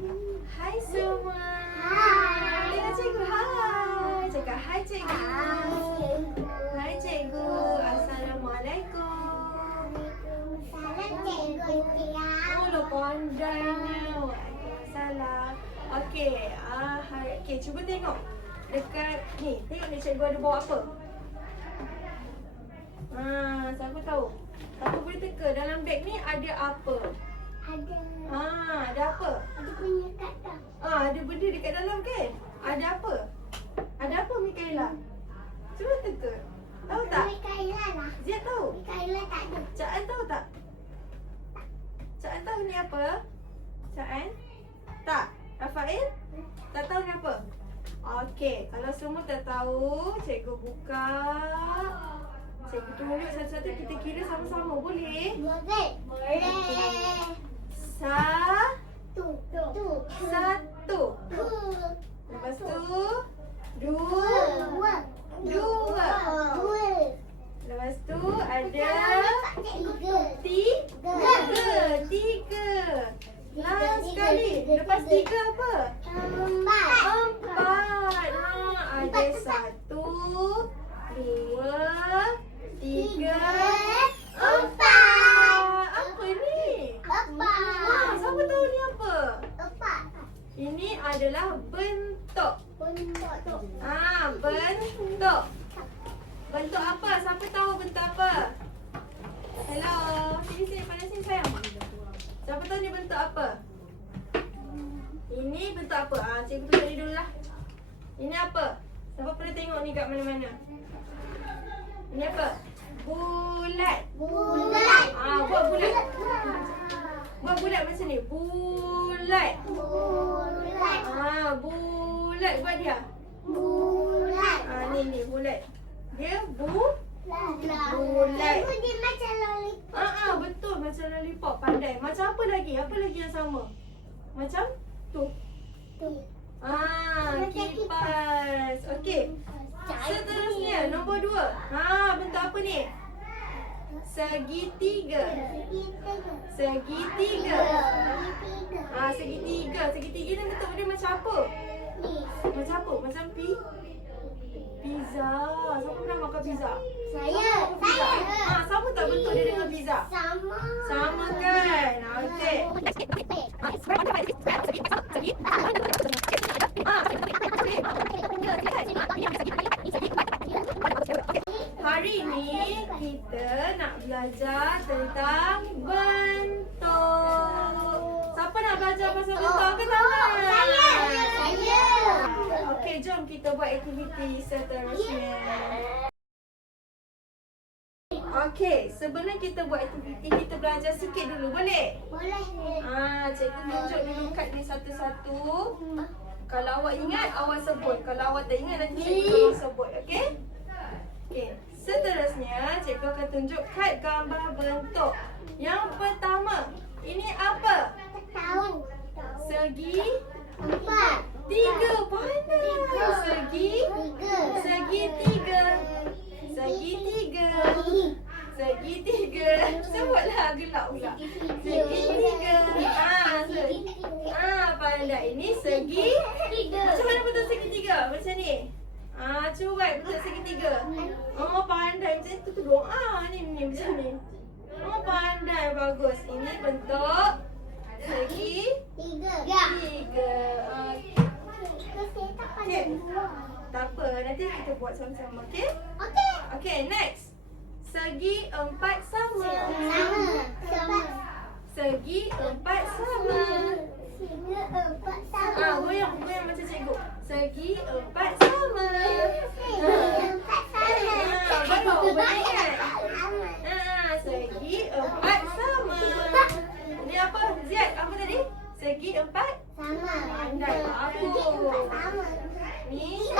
Hai semua. Hai. Dengan cikgu, hai. Cakap hai cikgu. Hai cikgu. Assalamualaikum. Salam cikgu Tia. Oh, lo pandainya. Waalaikumsalam. Okey, okey, cuba tengok. Dekat ni, tengok ni cikgu ada bawa apa? Siapa tahu? Siapa boleh teka dalam beg ni ada apa? Ada. Ada apa? Ada punya kat tak? Ada benda dekat dalam kan? Ada apa? Ada apa Mikaela? Cuba teka. Tahu tak? Mikaela lah. Ziad tahu? Mikaela tak ada. Cak An tahu tak? Cak An tahu ni apa? Cak An? Tak? Rafael? Tak tahu ni apa? Okey, kalau semua tak tahu, cikgu buka. Cikgu tunjuk satu-satu, kita kira sama-sama. Boleh? Boleh. Boleh. Satu. Lepas tu dua. Lepas tu ada tiga. Last sekali. Lepas tiga apa? Empat. Ada satu, dua, tiga, empat. Apa ni? Siapa tahu ni apa? Ini adalah bentuk. Bentuk. Bentuk apa? Siapa tahu bentuk apa? Hello. Sini, pandai sini sayang. Siapa tahu ni bentuk apa? Ini bentuk apa? Cikgu tunjuk ni dulu lah. Ini apa? Siapa pernah tengok ni kat mana-mana? Ini apa? Bulat. Buat bulat. Buat bulat macam ni. Bulat. Bulat buat dia. Ni bulat. Dia bulat. Dia macam lollipop. Betul macam lollipop. Pandai. Macam apa lagi? Apa lagi yang sama? Macam tu. Kipas. Okey. Seterusnya nombor 2. Bentuk apa ni? Segitiga. Segitiga ni bentuk dia macam apa? Macam apa? Macam pizza. Siapa pernah makan pizza? Saya. Sama tak bentuk dia dengan pizza? Sama kan? Okey. Hari ni kita nak belajar tentang bentuk. Siapa nak belajar pasal bentuk? Angkat tangan. Saya. Okey, jom kita buat aktiviti seterusnya. Okey, sebelum kita buat aktiviti, kita belajar sikit dulu. Boleh? Boleh. Cikgu tunjuk dulu kad ni satu-satu. Kalau awak ingat, awak sebut. Kalau awak tak ingat, nanti cikgu tolong sebut. Okey? Okey. Seterusnya, cikgu akan tunjuk kad gambar bentuk. Yang pertama, ini apa? Tahu. Segi Empat. tiga. Pandai. Segitiga. Sebutlah gelap pula. Segitiga. Pandai. Ini segi. Macam mana bentuk segitiga? Macam ni. Cuba bentuk segitiga. Pandai. Macam tu doa ni macam ni. Pandai. Bagus. Ini bentuk segitiga. Okey. Tak apa. Nanti kita buat sama-sama. Okey? Okey, next. Segi empat sama. Segi empat sama. Goyang macam cikgu. Segi empat sama. Baru beringat. Segi empat sama. Ini apa? Ziad, apa tadi? Segi empat? Pandai. Bagus. Ni.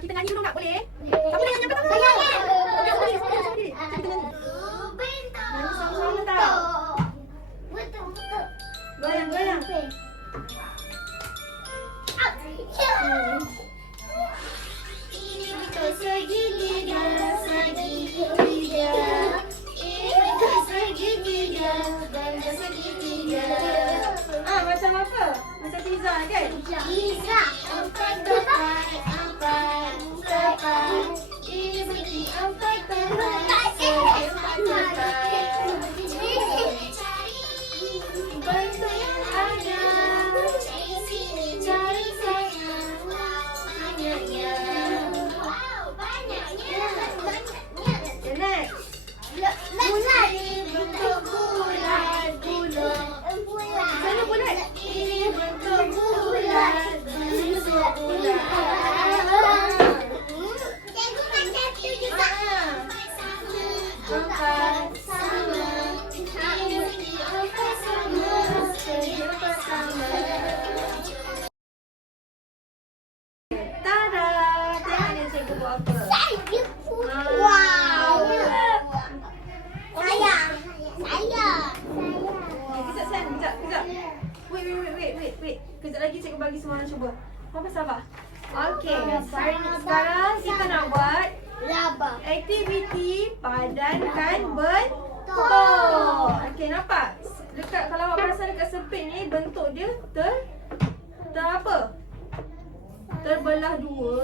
Kita nyanyi dulu tak? Boleh? Siapa yang nyanyi? Okey, sendiri. Kita nyanyi. Nyanyi sama-sama tak? Goyang. kan? Bisa. Empat tepat, empat tepat. Ini bunyi empat tepat. Empat tepat. Benda yang ada. Cari sayang. Banyaknya. Okay, next. Bulat. Bentuk bulat, bulat. Sana bulat. Ini bentuk bulat, bentuk bulat. Cikgu macam tu juga. Empat sama. Ini empat sama. Empat sama. Tada! Tengok ni cikgu buat apa. Saya pun. Wow. Saya. Kejap sayang, kejap. Wait. Kejap lagi cikgu bagi semua orang cuba. Sabar. Okey, sekarang kita nak buat Laba. aktiviti padankan bentuk. Okey, nampak? Dekat kalau awak perasan dekat sepit ni bentuk dia apa? Terbelah dua.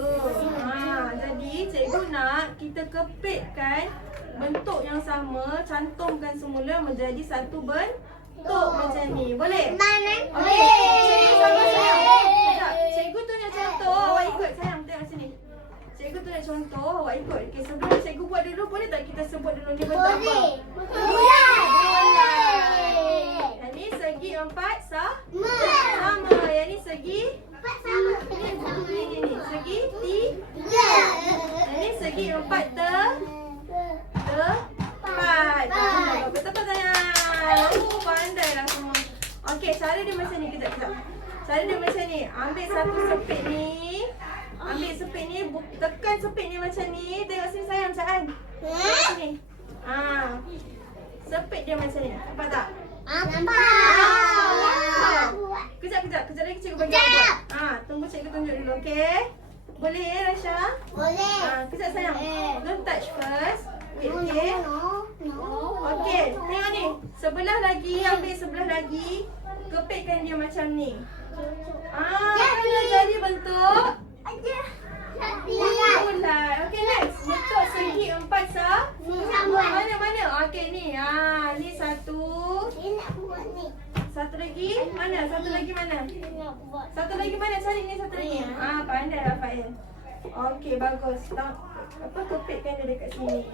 Jadi cikgu nak kita kepitkan bentuk yang sama, cantumkan semula menjadi satu bentuk macam ni. Boleh? Mana? Okey, cikgu sabar sayang. Sekejap, cikgu tunjuk contoh, awak ikut sayang, tengok sini. Cikgu tunjuk contoh, awak ikut. Okey, sebelum cikgu buat dulu, boleh tak kita sebut dulu ni bentuk apa? Yang ni segi empat sama. Yang ni segi ni. Segi tiga. Yang ni segi empat tepat. Betul sayang. Pandai lah semua. Okey, cara dia macam ni. Kejap. Cara dia macam ni. Ambil satu sepit ni. Tekan sepit ni macam ni. Tengok sini sayang, Caan. Tengok sini. Sepit dia macam ni. Nampak tak? Kejap lagi cikgu bagi awak buat. Tunggu cikgu tunjuk dulu, okey? Boleh, Rasha? Boleh. Kejap sayang. Don't touch first. Wait, okey? Okey, tengok ni. Sebelah lagi, ambil sebelah lagi. Kepitkan dia macam ni. Kan dah jadi bentuk bulat. Okey, next. Bentuk segi empat mana? Okey, ni. Ni satu. Satu lagi mana? Satu lagi mana? Cari ni satu lagi. Pandai Rafael. Okey, bagus. Kepitkan dia dekat sini.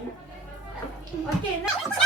Okey, next.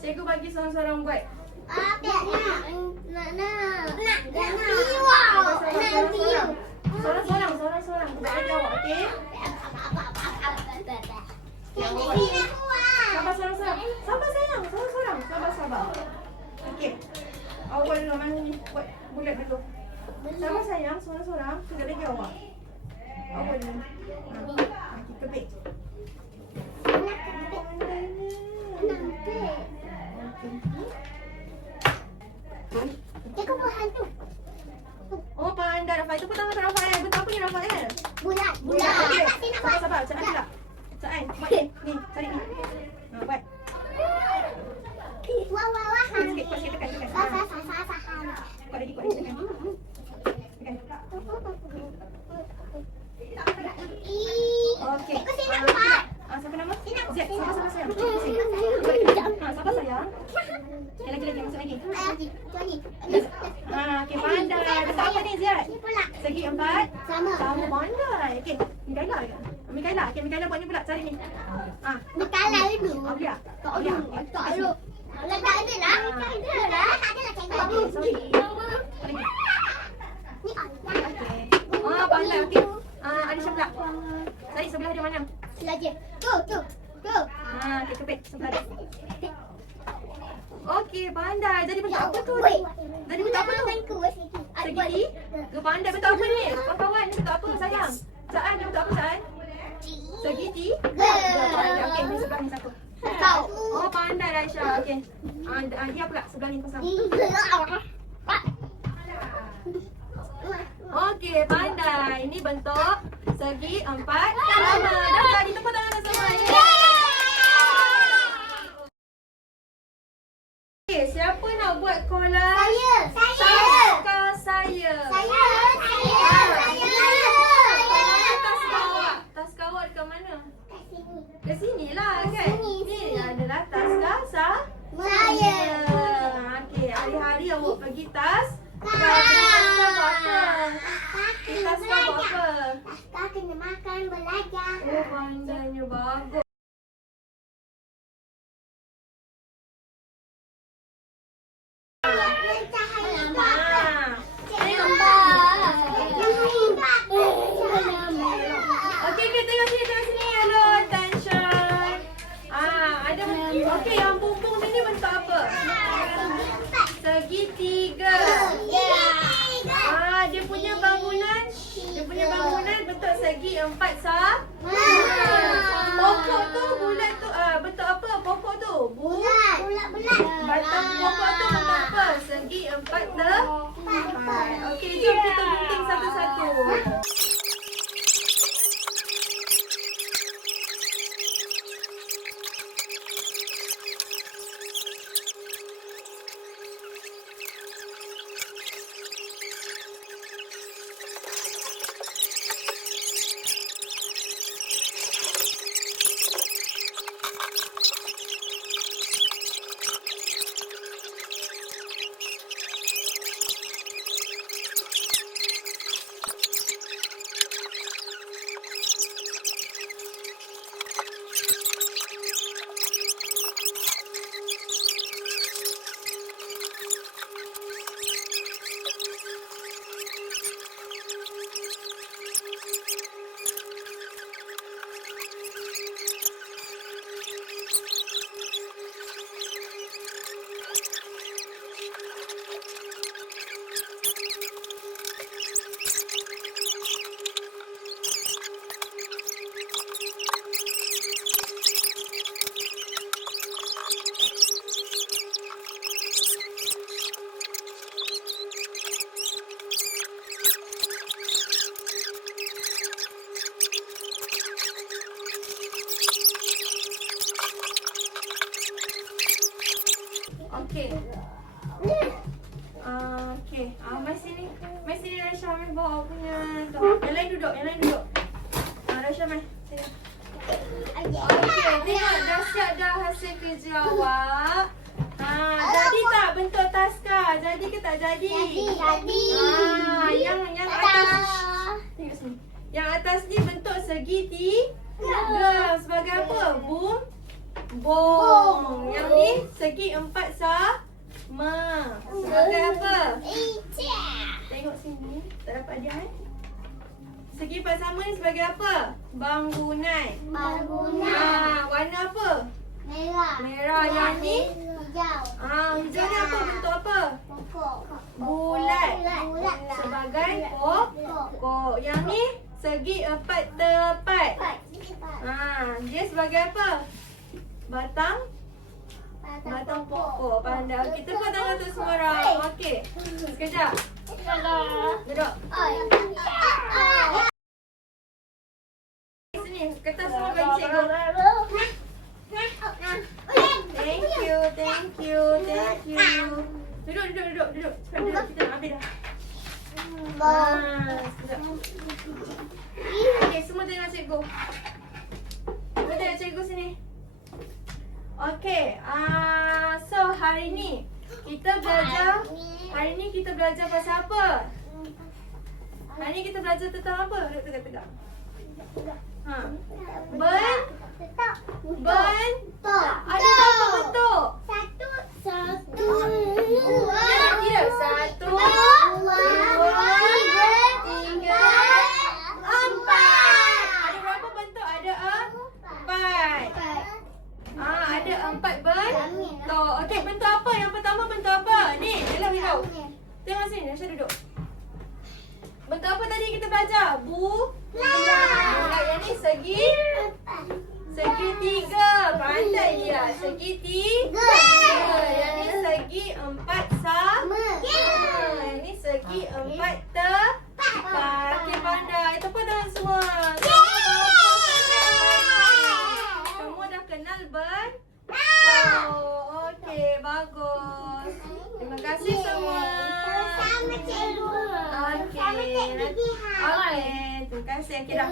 Cikgu bagi seorang-seorang buat. Seorang-seorang. Buat lagi awak, okey? Sabar seorang-seorang. Sabar sayang, seorang-seorang. Sabar. Okey. Awak buat dulu mana ni? Buat bulat dulu. Sabar sayang, seorang-seorang. Sekejap lagi awak. Awak buat dulu. Okey, kepit. Cikgu buat hantu. Oh, pandai Rafael. Tepuk tangan ke Rafael. Bentuk apa ni Rafael? Bulat. Okey. Sabar. Caan pula. Caan. Buat ni. Ni, cari ni. Buat. Wah. Sikit, tekan. Kuat lagi, tekan. Tekan. Okey. Siapa nama? Zed. Sabar sayang. Sabar sayang. Lagi, masuk lagi. Okey, pandai. Bentuk apa ni Zed? Segi empat. Sama pandai. Okey, Mikaela. Okey, Mikaela buat ni pula. Cari ni. Mikaela dulu. Aulia. Tak ada lah. Okey, sorry. Lagi. Okey. Pandai. Okey. Alisha pula. Cari sebelah dia mana? Lagi. Tu. Okey, kepit sebelah dia. Okey, pandai. Jadi bentuk apa tu? Jadi bentuk apa tu? Segitiga pandai bentuk apa ni? Kawan-kawan ni bentuk apa sayang? Saan dia bentuk apa Saan? Segitiga. Pandai. Okey, ni sebelah ni siapa? Kau. Oh pandai Raisha. Okey. Dia pula sebelah ni pasang. Okey, pandai. Ini bentuk segi empat sama. Dah jadi tepuk tangan semua. Okey, siapa nak buat kolam? Saya. Tas kawat dekat mana? Kat sini lah kan? Ni adalah tas saya. Okey, hari-hari awak pergi tas. Tas buat apa? Tas buat apa? Kau kena makan belajar. Oh, pandainya bagus. Okey, tengok sini. Hello, attention. Ada. Okey, yang bumbung sini bentuk apa? Segitiga. Dia punya bangunan bentuk segi empat pokok tu bulat tu bentuk apa pokok tu? Bulat. Batang pokok tu bentuk apa? Segi empat tepat. Okey, jom kita gunting satu-satu. Okey. Okey. Mai sini Raisha, mai bawa punya tu. Yang lain duduk. Raisha mai. Sini. Okey, tengok dah siap dah hasil kerja awak. Jadi tak bentuk tas kah? Jadi ke tak jadi? Jadi. Yang atas. Tengok sini. Yang atas ni bentuk segitiga. Sebagai apa? Bong. Yang ni segi empat sama. Sebagai apa? Tengok sini. Tak dapat dia Segi empat sama ni sebagai apa? Bangunan. Warna apa? Merah. Yang ni? Hijau. Hijau ni apa? Bentuk apa? Pokok. Bulat. Sebagai pokok. Yang ni segi empat tepat. Dia sebagai apa? Batang pokok. Pandai. Okey, tepuk tangan untuk semua orang. Okey. Sekejap. Duduk. Sini, kertas semua bagi cikgu. Thank you. Duduk. Cepat duduk, kita nak habis dah. Sekejap. Okey, semua tengok cikgu. Semua tengok cikgu sini. Okey, so hari ni kita belajar pasal apa? Hari ni kita belajar tentang apa? Duduk tegak-tegak. Bentuk. Ada berapa bentuk? Satu. Kira. 1, 2, 3, 4. Ada berapa bentuk? Ada 4. Ada 4 bentuk. Okey, bentuk apa? Yang pertama bentuk apa? Ni, dalam hidau. Tengok sini, Nasha duduk. Untuk apa tadi kita belajar? Bulat. Yang ni segi. Segitiga. Pandai dia. Segitiga. Yang ni segi 4 sama. Yang ni segi 4 tepat. Okey, pandai. Tepuk tangan semua. Kamu dah kenal okey, bagus. Terima kasih semua. Sama cikgu. Okey. Okey, terima kasih. Okey, dah.